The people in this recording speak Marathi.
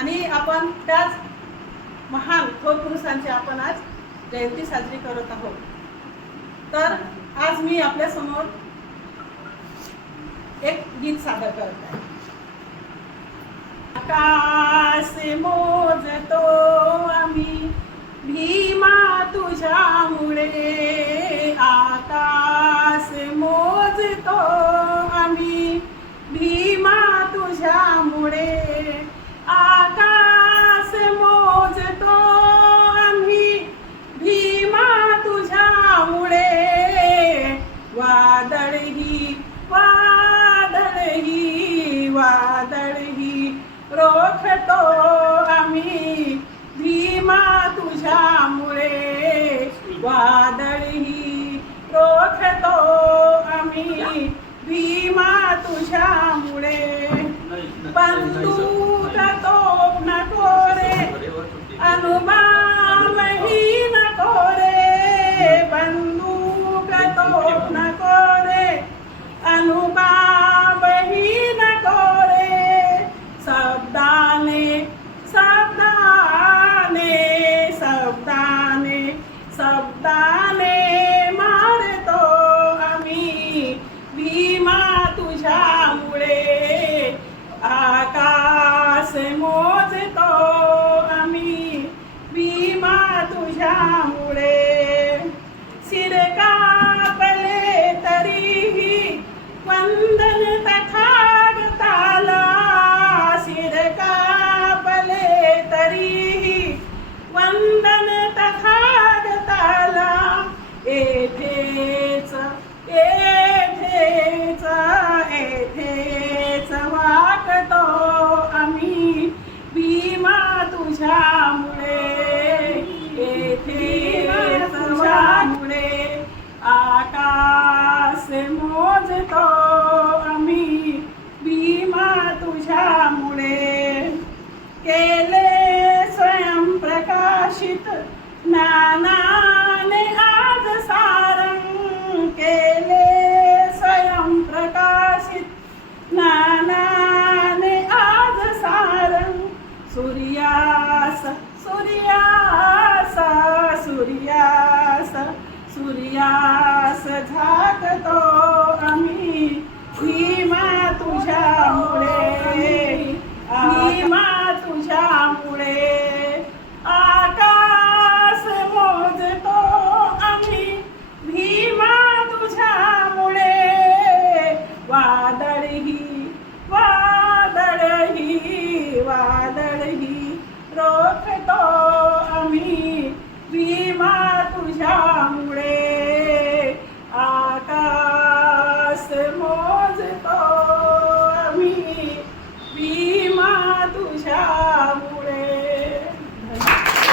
आणि आपण त्याच महान थोर पुरुषांची आपण आज जयंती साजरी करत आहोत. तर आज मी आपल्या समोर एक गीत सादर करत आहे. आकाश मोजतो आम्ही भीमा तुझ्यामुळे, आकाश मोजतो आम्ही भीमा तुझ्यामुळे, आकाश मोजतो आम्ही भीमा तुझ्यामुळे, वादळही वादळही वादळही रोखतो आम्ही भीमा तुझ्यामुळे, वादळही रोखतो आम्ही भीमा तुझ्यामुळे. बंदूक तोफ नको रे, अणुबॉम्बही नको रे, बंदूक तोफ नको रे, अणुबॉम्बही नको रे, शब्दाने शब्दाने शब्दाने शब्दाने मारतो आम्ही भीमा तुझ्यामुळे, आकाश मोजतो आम्ही भीमा तुझ्यामुळे. शिर कापले तरीही वंदन तथागताला, शिर कापले तरीही वंदन तथागताला, येथेच येथेच येथेच वाकतो आम्ही भीमा तुझ्यामुळे, येथेच तुझ्यामुळे, आकाश मोजतो आम्ही भीमा तुझ्यामुळे. केले स्वयं प्रकाशित ज्ञानाने आज सारंग, केले स्वयं प्रकाशित ज्ञानाने आज सारंग, सूर्यास सूर्यास सूर्यास सूर्यास झाकतो आम्ही भीमा तुझ्यामुळे, भीमा तुझ्यामुळे, आकाश मोजतो आम्ही भीमा तुझ्यामुळे, वादळही वादळही वादळही रोखतो आम्ही